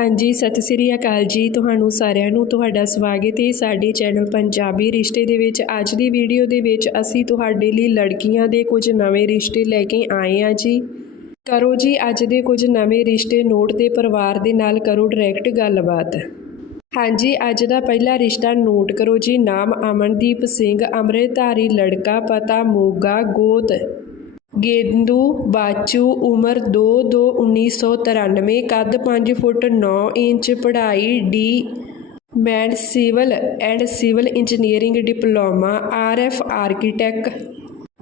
ਹਾਂਜੀ, ਸਤਿ ਸ੍ਰੀ ਅਕਾਲ ਜੀ ਤੁਹਾਨੂੰ ਸਾਰਿਆਂ ਨੂੰ, ਤੁਹਾਡਾ ਸਵਾਗਤ ਹੈ ਸਾਡੇ ਚੈਨਲ ਪੰਜਾਬੀ ਰਿਸ਼ਤੇ ਦੇ ਵਿੱਚ। ਅੱਜ ਦੀ ਵੀਡੀਓ ਦੇ ਵਿੱਚ ਅਸੀਂ ਤੁਹਾਡੇ ਲਈ ਲੜਕੀਆਂ ਦੇ ਕੁਝ ਨਵੇਂ ਰਿਸ਼ਤੇ ਲੈ ਕੇ ਆਏ ਹਾਂ ਜੀ। ਕਰੋ ਜੀ ਅੱਜ ਦੇ ਕੁਝ ਨਵੇਂ ਰਿਸ਼ਤੇ, ਨੋਟ ਤੇ ਪਰਿਵਾਰ ਦੇ ਨਾਲ ਕਰੋ ਡਾਇਰੈਕਟ ਗੱਲਬਾਤ। ਹਾਂਜੀ, ਅੱਜ ਦਾ ਪਹਿਲਾ ਰਿਸ਼ਤਾ ਨੋਟ ਕਰੋ ਜੀ। ਨਾਮ ਅਮਨਦੀਪ ਸਿੰਘ, ਅੰਮ੍ਰਿਤਧਾਰੀ, ਲੜਕਾ, ਪਤਾ, ਮੋਗਾ, ਗੋਤ। ਗੇਂਦੂ, ਬਾਚੂ, ਉਮਰ 2 2 1993 ਕੱਦ ਪੰਜ ਫੁੱਟ ਨੌ ਇੰਚ, ਪੜ੍ਹਾਈ D made civil and civil engineering diploma, R ਆਰਐਫ ਆਰਕੀਟੈਕ।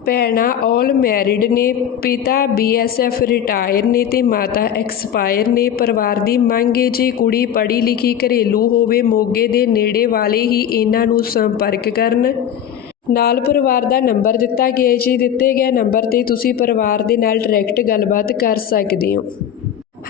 ਭੈਣਾਂ ਆਲ ਮੈਰਿਡ ਨੇ, ਪਿਤਾ ਬੀਐਸਐਫ ਰਿਟਾਇਰ ਨੇ ਤੇ ਮਾਤਾ ਐਕਸਪਾਇਰ ਨੇ। ਪਰਿਵਾਰ ਦੀ ਮੰਗ ਹੈ ਜੀ ਕੁੜੀ ਪੜ੍ਹੀ ਲਿਖੀ ਘਰੇਲੂ ਹੋਵੇ, ਮੋਗੇ ਦੇ ਨੇੜੇ ਵਾਲੇ ਹੀ ਇਹਨਾਂ ਨੂੰ ਸੰਪਰਕ ਕਰਨ। ਨਾਲ ਪਰਿਵਾਰ ਦਾ ਨੰਬਰ ਦਿੱਤਾ ਗਿਆ ਜੀ। ਦਿੱਤੇ ਗਏ ਨੰਬਰ ਤੇ ਤੁਸੀਂ ਪਰਿਵਾਰ ਦੇ ਨਾਲ ਡਾਇਰੈਕਟ ਗੱਲਬਾਤ ਕਰ ਸਕਦੇ ਹੋ।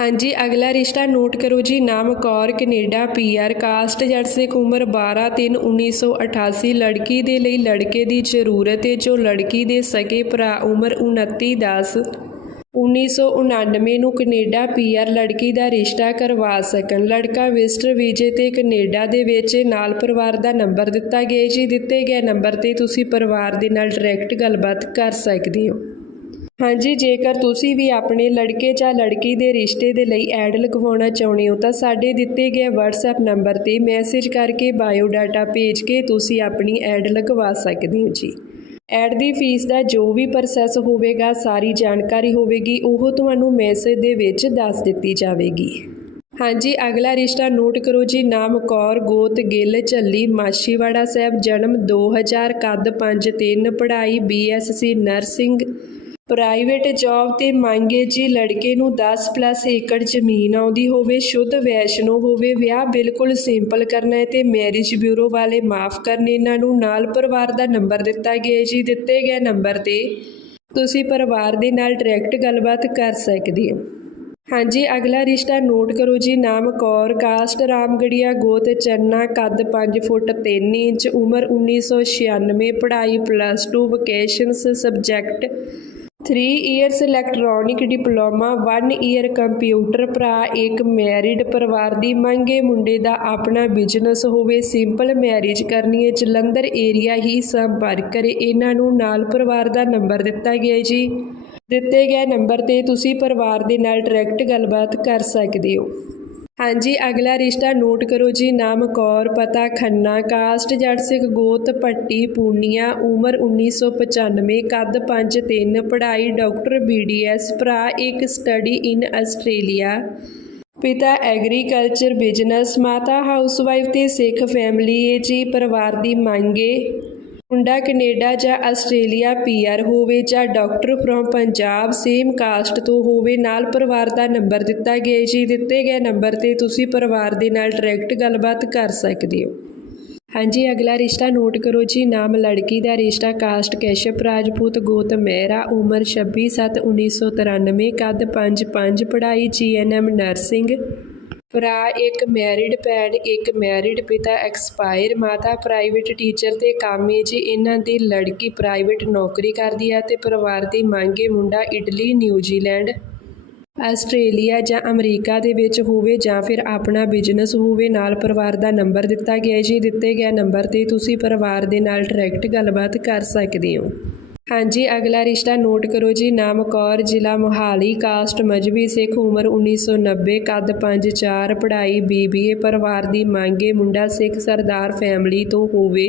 ਹਾਂਜੀ, ਅਗਲਾ ਰਿਸ਼ਤਾ ਨੋਟ ਕਰੋ ਜੀ। ਨਾਮ ਕੌਰ, ਕੈਨੇਡਾ ਪੀਆਰ ਕਾਸਟ ਜੱਟ ਸਿੱਖ ਉਮਰ 12 3 1988 ਲੜਕੀ ਦੇ ਲਈ ਲੜਕੇ ਦੀ ਜ਼ਰੂਰਤ ਹੈ, ਜੋ ਲੜਕੀ ਦੇ ਸਕੇ ਭਰਾ ਉਮਰ 29 10 1999 ਨੂੰ ਕੈਨੇਡਾ ਪੀਆਰ ਲੜਕੀ ਦਾ ਰਿਸ਼ਤਾ ਕਰਵਾ ਸਕਣ। ਲੜਕਾ ਵਿਜ਼ਟਰ ਵੀਜ਼ੇ ਤੇ ਕੈਨੇਡਾ ਦੇ ਵਿੱਚ ਨਾਲ ਪਰਿਵਾਰ ਦਾ ਨੰਬਰ ਦਿੱਤਾ ਗਿਆ ਜੀ ਦਿੱਤੇ ਗਏ ਨੰਬਰ ਤੇ ਤੁਸੀਂ ਪਰਿਵਾਰ ਦੇ ਨਾਲ ਡਾਇਰੈਕਟ ਗੱਲਬਾਤ ਕਰ ਸਕਦੇ ਹੋ। ਹਾਂਜੀ, ਜੇਕਰ ਤੁਸੀਂ ਵੀ ਆਪਣੇ ਲੜਕੇ ਜਾਂ ਲੜਕੀ ਦੇ ਰਿਸ਼ਤੇ ਦੇ ਲਈ ਐਡ ਲਗਵਾਉਣਾ ਚਾਹੁੰਦੇ ਹੋ, ਤਾਂ ਸਾਡੇ ਦਿੱਤੇ ਗਏ WhatsApp ਨੰਬਰ ਤੇ ਮੈਸੇਜ ਕਰਕੇ ਬਾਇਓ ਡਾਟਾ ਭੇਜ ਕੇ ਤੁਸੀਂ ਆਪਣੀ ਐਡ ਲਗਵਾ ਸਕਦੇ ਹੋ ਜੀ। ਐਡ ਦੀ ਫੀਸ ਦਾ ਜੋ ਵੀ ਪ੍ਰੋਸੈਸ ਹੋਵੇਗਾ, ਸਾਰੀ ਜਾਣਕਾਰੀ ਹੋਵੇਗੀ, ਉਹ ਤੁਹਾਨੂੰ ਮੈਸੇਜ ਦੇ ਵਿੱਚ ਦੱਸ ਦਿੱਤੀ ਜਾਵੇਗੀ। ਹਾਂਜੀ, ਅਗਲਾ ਰਿਸ਼ਤਾ ਨੋਟ ਕਰੋ ਜੀ, ਨਾਮ ਕੌਰ, ਗੋਤ, ਗਿੱਲ, ਝੱਲੀ, ਮਾਛੀਵਾੜਾ ਸਾਹਿਬ, ਜਨਮ 2000 ਕੱਦ 5'3 ਪੜ੍ਹਾਈ ਬੀਐਸਸੀ ਨਰਸਿੰਗ ਪ੍ਰਾਈਵੇਟ ਜੌਬ ਤੇ ਮੰਗੇ ਜੀ ਲੜਕੇ ਨੂੰ 10 ਪਲੱਸ ਏਕੜ ਜ਼ਮੀਨ ਆਉਂਦੀ ਹੋਵੇ, ਸ਼ੁੱਧ ਵੈਸ਼ਨੋ ਹੋਵੇ, ਵਿਆਹ ਬਿਲਕੁਲ ਸਿੰਪਲ ਕਰਨਾ ਹੈ ਤੇ ਮੈਰਿਜ ਬਿਊਰੋ ਵਾਲੇ ਮਾਫ ਕਰਨ ਇਹਨਾਂ ਨੂੰ ਨਾਲ ਪਰਿਵਾਰ ਦਾ ਨੰਬਰ ਦਿੱਤਾ ਗਿਆ ਜੀ। ਦਿੱਤੇ ਗਏ ਨੰਬਰ ਤੇ ਤੁਸੀਂ ਪਰਿਵਾਰ ਦੇ ਨਾਲ ਡਾਇਰੈਕਟ ਗੱਲਬਾਤ ਕਰ ਸਕਦੇ ਹੋ। ਹਾਂਜੀ, ਅਗਲਾ ਰਿਸ਼ਤਾ ਨੋਟ ਕਰੋ ਜੀ। ਨਾਮ ਕੌਰ, ਕਾਸਟ ਰਾਮਗੜੀਆ, ਗੋਤ ਚੰਨਾ, ਕੱਦ 5 ਫੁੱਟ 3 ਇੰਚ, ਉਮਰ 1996 ਪੜ੍ਹਾਈ plus 2 vocations subject 3 years electronic diploma 1 year computer ਭਰਾ, ਇੱਕ ਮੈਰਿਡ ਪਰਿਵਾਰ ਦੀ ਮੰਗੇ ਮੁੰਡੇ ਦਾ ਆਪਣਾ ਬਿਜ਼ਨਸ ਹੋਵੇ ਸਿੰਪਲ ਮੈਰਿਜ ਕਰਨੀ ਹੈ। ਜਲੰਧਰ ਏਰੀਆ ਹੀ ਸੰਪਰਕ ਕਰੇ। ਇਹਨਾਂ ਨੂੰ ਨਾਲ ਪਰਿਵਾਰ ਦਾ ਨੰਬਰ ਦਿੱਤਾ ਗਿਆ ਜੀ। ਦਿੱਤੇ ਗਏ ਨੰਬਰ ਤੇ ਤੁਸੀਂ ਪਰਿਵਾਰ ਦੇ ਨਾਲ ਡਾਇਰੈਕਟ ਗੱਲਬਾਤ ਕਰ ਸਕਦੇ ਹੋ। ਹਾਂਜੀ, ਅਗਲਾ ਰਿਸ਼ਤਾ ਨੋਟ ਕਰੋ ਜੀ, ਨਾਮ ਕੌਰ, ਪਤਾ ਖੰਨਾ, ਕਾਸਟ ਜੱਟ ਸਿੰਘ ਗੋਤ ਪੱਟੀ ਪੂਨੀਆ ਉਮਰ 1995 ਕੱਦ 5'3 ਪੜ੍ਹਾਈ ਡਾਕਟਰ ਬੀਡੀਐਸ ਭਰਾ ਇੱਕ ਸਟੱਡੀ ਇਨ ਆਸਟ੍ਰੇਲੀਆ। ਪਿਤਾ ਐਗਰੀਕਲਚਰ ਬਿਜ਼ਨਸ, ਮਾਤਾ ਹਾਊਸਵਾਈਫ ਤੇ ਸਿੱਖ ਫੈਮਿਲੀ ਹੈ ਜੀ, ਪਰਿਵਾਰ ਦੀ ਮੰਗੇ ਮੁੰਡਾ ਕੈਨੇਡਾ ਜਾਂ ਆਸਟ੍ਰੇਲੀਆ ਪੀਆਰ ਹੋਵੇ ਜਾਂ doctor from Punjab, same caste ਤੋਂ ਹੋਵੇ, ਨਾਲ ਪਰਿਵਾਰ ਦਾ ਨੰਬਰ ਦਿੱਤਾ ਗਿਆ ਜੀ। ਦਿੱਤੇ ਗਏ ਨੰਬਰ ਤੇ ਤੁਸੀਂ ਪਰਿਵਾਰ ਦੇ ਨਾਲ ਡਾਇਰੈਕਟ ਗੱਲਬਾਤ ਕਰ ਸਕਦੇ ਹੋ। ਹਾਂਜੀ, ਅਗਲਾ ਰਿਸ਼ਤਾ ਨੋਟ ਕਰੋ ਜੀ। ਨਾਮ ਲੜਕੀ ਦਾ ਰਿਸ਼ਤਾ ਕਾਸਟ ਕੈਸ਼ਪ ਰਾਜਪੂਤ ਗੋਤ ਮਹਿਰਾ, ਉਮਰ 26/7/1993 ਕੱਦ 5'5 ਪੜ੍ਹਾਈ ਜੀਐਨਐਮ ਨਰਸਿੰਗ ਭਰਾ, ਇੱਕ ਮੈਰਿਡ ਭੈਣ, ਇੱਕ ਮੈਰਿਡ ਪਿਤਾ ਐਕਸਪਾਇਰ ਮਾਤਾ ਪ੍ਰਾਈਵੇਟ ਟੀਚਰ ਤੇ ਕਾਮੇ ਜੀ, ਇਹਨਾਂ ਦੀ ਲੜਕੀ ਪ੍ਰਾਈਵੇਟ ਨੌਕਰੀ ਕਰਦੀ ਹੈ ਤੇ ਪਰਿਵਾਰ ਦੀ ਮੰਗੇ ਮੁੰਡਾ ਇਟਲੀ ਨਿਊਜ਼ੀਲੈਂਡ ਆਸਟ੍ਰੇਲੀਆ ਜਾਂ ਅਮਰੀਕਾ ਦੇ ਵਿੱਚ ਹੋਵੇ ਜਾਂ ਫਿਰ ਆਪਣਾ ਬਿਜ਼ਨਸ ਹੋਵੇ, ਨਾਲ ਪਰਿਵਾਰ ਦਾ ਨੰਬਰ ਦਿੱਤਾ ਗਿਆ ਜੀ। ਦਿੱਤੇ ਗਿਆ ਨੰਬਰ ਤੇ ਤੁਸੀਂ ਪਰਿਵਾਰ ਦੇ ਨਾਲ ਡਾਇਰੈਕਟ ਗੱਲਬਾਤ ਕਰ ਸਕਦੇ ਹੋ। ਹਾਂਜੀ, ਅਗਲਾ ਰਿਸ਼ਤਾ ਨੋਟ ਕਰੋ ਜੀ। ਨਾਮ ਕੌਰ, ਜ਼ਿਲ੍ਹਾ ਮੋਹਾਲੀ, ਕਾਸਟ ਮਜਬੀ, ਸਿੱਖ ਉਮਰ 1990 ਕੱਦ 5'4 ਪੜ੍ਹਾਈ ਬੀਬੀਏ ਪਰਿਵਾਰ ਦੀ ਮੰਗੇ ਮੁੰਡਾ ਸਿੱਖ ਸਰਦਾਰ ਫੈਮਿਲੀ ਤੋਂ ਹੋਵੇ।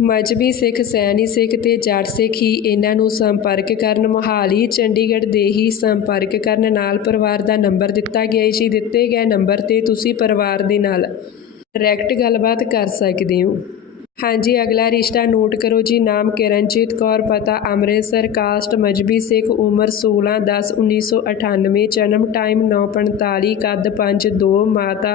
ਮਜਬੀ ਸਿੱਖ, ਸੈਣੀ ਸਿੱਖ ਤੇ ਜੱਟ ਸਿੱਖ ਹੀ ਇਹਨਾਂ ਨੂੰ ਸੰਪਰਕ ਕਰਨ। ਮੋਹਾਲੀ, ਚੰਡੀਗੜ੍ਹ ਦੇ ਹੀ ਸੰਪਰਕ ਕਰਨ ਨਾਲ ਪਰਿਵਾਰ ਦਾ ਨੰਬਰ ਦਿੱਤਾ ਗਿਆ ਹੈ ਜੀ। ਦਿੱਤੇ ਗਏ ਨੰਬਰ ਤੇ ਤੁਸੀਂ ਪਰਿਵਾਰ ਦੇ ਨਾਲ ਡਾਇਰੈਕਟ ਗੱਲਬਾਤ ਕਰ ਸਕਦੇ ਹੋ। ਹਾਂਜੀ, ਅਗਲਾ ਰਿਸ਼ਤਾ ਨੋਟ ਕਰੋ ਜੀ। ਨਾਮ ਕਿਰਨਜੀਤ ਕੌਰ, ਪਤਾ ਅੰਮ੍ਰਿਤਸਰ, ਕਾਸਟ ਮਜਬੀ ਸਿੱਖ, ਉਮਰ 16 10 1998 ਜਨਮ ਟਾਈਮ 9:45 ਕੱਦ 5'2 ਮਾਤਾ,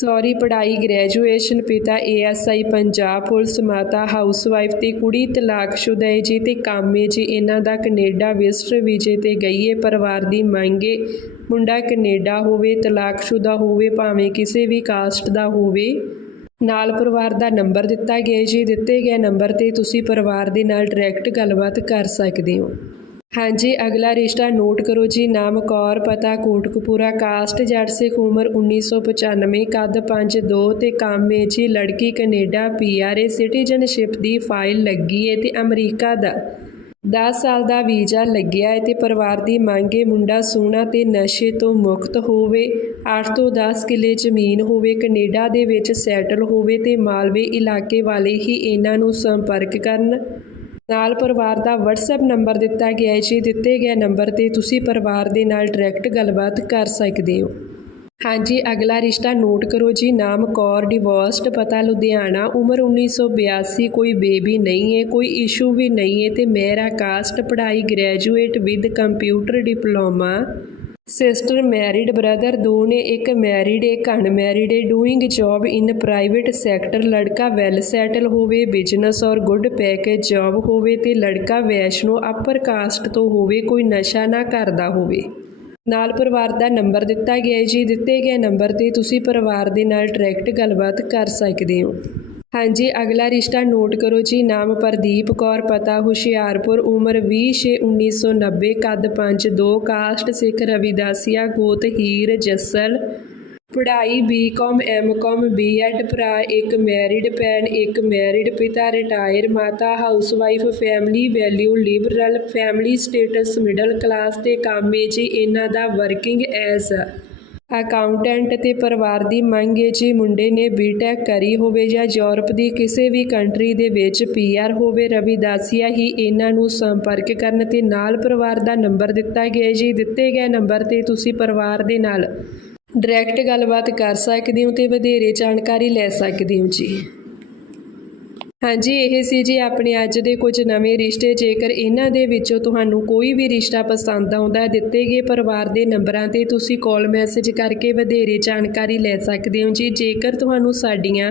ਸੌਰੀ, ਪੜ੍ਹਾਈ, ਗ੍ਰੈਜੂਏਸ਼ਨ, ਪਿਤਾ ਏਐਸਆਈ ਪੰਜਾਬ ਪੁਲਿਸ, ਮਾਤਾ, ਹਾਊਸਵਾਈਫ ਤੇ ਕੁੜੀ ਤਲਾਕਸ਼ੁਦਾ ਹੈ ਜੀ ਤੇ ਕਾਮੇ ਜੀ। ਇਹਨਾਂ ਦਾ ਕੈਨੇਡਾ ਵਿਜ਼ਟਰ ਵੀਜ਼ੇ ਤੇ ਗਈ ਹੈ। ਪਰਿਵਾਰ ਦੀ ਮੰਗੇ ਮੁੰਡਾ ਕੈਨੇਡਾ ਹੋਵੇ ਤਲਾਕਸ਼ੁਦਾ ਹੋਵੇ, ਭਾਵੇਂ ਕਿਸੇ ਵੀ ਕਾਸਟ ਦਾ ਹੋਵੇ। ਨਾਲ ਪਰਿਵਾਰ ਦਾ ਨੰਬਰ ਦਿੱਤਾ ਗਿਆ ਜੀ ਦਿੱਤੇ ਗਏ ਨੰਬਰ ਤੇ ਤੁਸੀਂ ਪਰਿਵਾਰ ਦੇ ਨਾਲ ਡਾਇਰੈਕਟ ਗੱਲਬਾਤ ਕਰ ਸਕਦੇ ਹੋ। ਹਾਂਜੀ, ਅਗਲਾ ਰਿਸ਼ਤਾ ਨੋਟ ਕਰੋ ਜੀ। ਨਾਮ ਕੌਰ, ਪਤਾ ਕੋਟਕਪੂਰਾ ਕਾਸਟ ਜੱਟ ਸਿੱਖ ਉਮਰ 1995 ਕੱਦ 5'2 ਤੇ ਕੰਮ ਹੈ ਜੀ, ਲੜਕੀ ਕੈਨੇਡਾ ਪੀਆਰਏ ਸਿਟੀਜ਼ਨਸ਼ਿਪ ਦੀ ਫਾਈਲ ਲੱਗੀ ਹੈ ਤੇ ਅਮਰੀਕਾ ਦਾ। 10 ਸਾਲ ਦਾ ਵੀਜ਼ਾ ਲੱਗਿਆ ਹੈ ਤੇ ਪਰਿਵਾਰ ਦੀ ਮੰਗ ਹੈ ਮੁੰਡਾ ਸੋਹਣਾ ਤੇ ਨਸ਼ੇ ਤੋਂ ਮੁਕਤ ਹੋਵੇ। 8 ਤੋਂ 10 ਕਿੱਲੇ ਜ਼ਮੀਨ ਹੋਵੇ, ਕੈਨੇਡਾ ਦੇ ਵਿੱਚ ਸੈਟਲ ਹੋਵੇ ਤੇ ਮਾਲਵੇ ਇਲਾਕੇ ਵਾਲੇ ਹੀ ਇਹਨਾਂ ਨੂੰ ਸੰਪਰਕ ਕਰਨ। ਨਾਲ ਪਰਿਵਾਰ ਦਾ WhatsApp ਨੰਬਰ ਦਿੱਤਾ ਗਿਆ ਹੈ। ਜੀ ਦਿੱਤੇ ਗਏ ਨੰਬਰ ਤੇ ਤੁਸੀਂ ਪਰਿਵਾਰ ਦੇ ਨਾਲ ਡਾਇਰੈਕਟ ਗੱਲਬਾਤ ਕਰ ਸਕਦੇ ਹੋ। ਹਾਂਜੀ, ਅਗਲਾ ਰਿਸ਼ਤਾ ਨੋਟ ਕਰੋ ਜੀ, ਨਾਮ ਕੌਰ ਡਿਵੋਰਸਡ ਪਤਾ ਲੁਧਿਆਣਾ, ਉਮਰ 1982 ਕੋਈ ਬੇਬੀ ਨਹੀਂ ਹੈ, ਕੋਈ ਇਸ਼ੂ ਵੀ ਨਹੀਂ ਹੈ ਤੇ ਮੇਰਾ ਕਾਸਟ ਪੜ੍ਹਾਈ graduate with computer diploma sister married brother ਦੋ ਨੇ ਇੱਕ ਮੈਰਿਡ ਇੱਕ ਅਨਮੈਰਿਡ ਹੈ doing job in private sector ਲੜਕਾ ਵੈਲ ਸੈਟਲ ਹੋਵੇ business or good package job ਹੋਵੇ ਤੇ ਲੜਕਾ ਵੈਸ਼ਨੋ ਅਪਰ ਕਾਸਟ ਤੋਂ ਹੋਵੇ, ਕੋਈ ਨਸ਼ਾ ਨਾ ਕਰਦਾ ਹੋਵੇ। ਨਾਲ ਪਰਿਵਾਰ ਦਾ ਨੰਬਰ ਦਿੱਤਾ ਗਿਆ ਹੈ ਜੀ। ਦਿੱਤੇ ਗਏ ਨੰਬਰ ਤੇ ਤੁਸੀਂ ਪਰਿਵਾਰ ਦੇ ਨਾਲ ਡਾਇਰੈਕਟ ਗੱਲਬਾਤ ਕਰ ਸਕਦੇ ਹੋ। ਹਾਂਜੀ, ਅਗਲਾ ਰਿਸ਼ਤਾ ਨੋਟ ਕਰੋ ਜੀ। ਨਾਮ ਪ੍ਰਦੀਪ ਕੌਰ, ਪਤਾ ਹੁਸ਼ਿਆਰਪੁਰ, ਉਮਰ 20/6/1990 ਕੱਦ 5'2 ਕਾਸਟ ਸਿੱਖ ਰਵਿਦਾਸੀਆ, ਗੋਤ ਹੀਰ, ਜੱਸਲ ਪੜ੍ਹਾਈ ਬੀਕਾਮ ਐਮਕਾਮ ਬੀਐਡ ਭਰਾ, ਇੱਕ ਮੈਰਿਡ ਭੈਣ, ਇੱਕ ਮੈਰਿਡ ਪਿਤਾ ਰਿਟਾਇਰ ਮਾਤਾ housewife family value liberal family status middle class ਤੇ ਕੰਮ ਹੈ ਜੀ, ਇਹਨਾਂ ਦਾ ਵਰਕਿੰਗ ਐਜ਼ ਅਕਾਊਂਟੈਂਟ ਤੇ ਪਰਿਵਾਰ ਦੀ ਮੰਗ ਹੈ ਜੀ, ਮੁੰਡੇ ਨੇ ਬੀਟੈਕ ਕਰੀ ਹੋਵੇ ਜਾਂ ਯੂਰਪ ਦੀ ਕਿਸੇ ਵੀ ਕੰਟਰੀ ਦੇ ਵਿੱਚ ਪੀਆਰ ਹੋਵੇ ਰਵਿਦਾਸੀਆ ਹੀ ਇਹਨਾਂ ਨੂੰ ਸੰਪਰਕ ਕਰਨ ਤੇ ਨਾਲ ਪਰਿਵਾਰ ਦਾ ਨੰਬਰ ਦਿੱਤਾ ਗਿਆ ਜੀ, ਦਿੱਤੇ ਗਏ ਨੰਬਰ ਤੇ ਤੁਸੀਂ ਪਰਿਵਾਰ ਦੇ ਨਾਲ ਡਾਇਰੈਕਟ ਗੱਲਬਾਤ ਕਰ ਸਕਦੇ ਹੋ ਤੇ ਵਧੇਰੇ ਜਾਣਕਾਰੀ ਲੈ ਸਕਦੇ ਹੋ ਜੀ। ਹਾਂਜੀ, ਇਹ ਸੀ ਜੀ ਆਪਣੇ ਅੱਜ ਦੇ ਕੁਝ ਨਵੇਂ ਰਿਸ਼ਤੇ। ਜੇਕਰ ਇਹਨਾਂ ਦੇ ਵਿੱਚੋਂ ਤੁਹਾਨੂੰ ਕੋਈ ਵੀ ਰਿਸ਼ਤਾ ਪਸੰਦ ਆਉਂਦਾ ਹੈ, ਦਿੱਤੇ ਗਏ ਪਰਿਵਾਰ ਦੇ ਨੰਬਰਾਂ ਤੇ ਤੁਸੀਂ ਕਾਲ ਮੈਸੇਜ ਕਰਕੇ ਵਧੇਰੇ ਜਾਣਕਾਰੀ ਲੈ ਸਕਦੇ ਹੋ ਜੀ। ਜੇਕਰ ਤੁਹਾਨੂੰ ਸਾਡੀਆਂ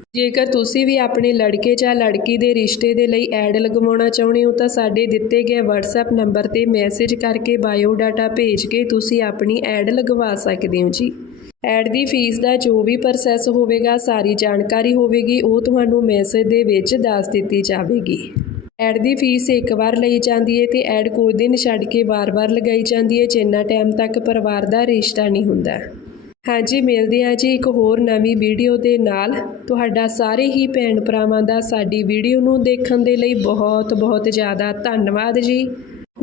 ਜੇਕਰ ਤੁਸੀਂ ਵੀ ਆਪਣੇ ਲੜਕੇ ਜਾਂ ਲੜਕੀ ਦੇ ਰਿਸ਼ਤੇ ਦੇ ਲਈ ਐਡ ਲਗਵਾਉਣਾ ਚਾਹੁੰਦੇ ਹੋ ਤਾਂ ਸਾਡੇ ਦਿੱਤੇ ਗਏ WhatsApp ਨੰਬਰ ਤੇ ਮੈਸੇਜ ਕਰਕੇ ਬਾਇਓ ਡਾਟਾ ਭੇਜ ਕੇ ਤੁਸੀਂ ਆਪਣੀ ਐਡ ਲਗਵਾ ਸਕਦੇ ਹੋ ਜੀ। ਐਡ ਦੀ ਫੀਸ ਦਾ ਜੋ ਵੀ ਪ੍ਰੋਸੈਸ ਹੋਵੇਗਾ, ਸਾਰੀ ਜਾਣਕਾਰੀ ਹੋਵੇਗੀ, ਉਹ ਤੁਹਾਨੂੰ ਮੈਸੇਜ ਦੇ ਵਿੱਚ ਦੱਸ ਦਿੱਤੀ ਜਾਵੇਗੀ। ਐਡ ਦੀ ਫੀਸ ਇੱਕ ਵਾਰ ਲਈ ਜਾਂਦੀ ਹੈ ਤੇ ਐਡ ਕੁਝ ਦਿਨ ਛੱਡ ਕੇ ਵਾਰ-ਵਾਰ ਲਗਾਈ ਜਾਂਦੀ ਹੈ ਜਿੰਨਾ ਟਾਈਮ ਤੱਕ ਪਰਿਵਾਰ ਦਾ ਰਿਸ਼ਤਾ ਨਹੀਂ ਹੁੰਦਾ। ਹਾਂਜੀ, ਮਿਲਦੇ ਹਾਂ ਜੀ ਇੱਕ ਹੋਰ ਨਵੀਂ ਵੀਡੀਓ ਦੇ ਨਾਲ। ਤੁਹਾਡਾ ਸਾਰੇ ਹੀ ਭੈਣ ਭਰਾਵਾਂ ਦਾ ਸਾਡੀ ਵੀਡੀਓ ਨੂੰ ਦੇਖਣ ਦੇ ਲਈ ਬਹੁਤ ਬਹੁਤ ਜ਼ਿਆਦਾ ਧੰਨਵਾਦ ਜੀ।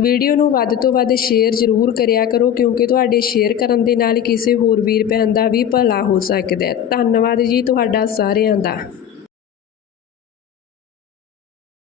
ਵੀਡੀਓ ਨੂੰ ਵੱਧ ਤੋਂ ਵੱਧ ਸ਼ੇਅਰ ਜ਼ਰੂਰ ਕਰਿਆ ਕਰੋ, ਕਿਉਂਕਿ ਤੁਹਾਡੇ ਸ਼ੇਅਰ ਕਰਨ ਦੇ ਨਾਲ ਕਿਸੇ ਹੋਰ ਵੀਰ ਭੈਣ ਦਾ ਵੀ ਭਲਾ ਹੋ ਸਕਦਾ ਹੈ। ਧੰਨਵਾਦ ਜੀ ਤੁਹਾਡਾ ਸਾਰਿਆਂ ਦਾ।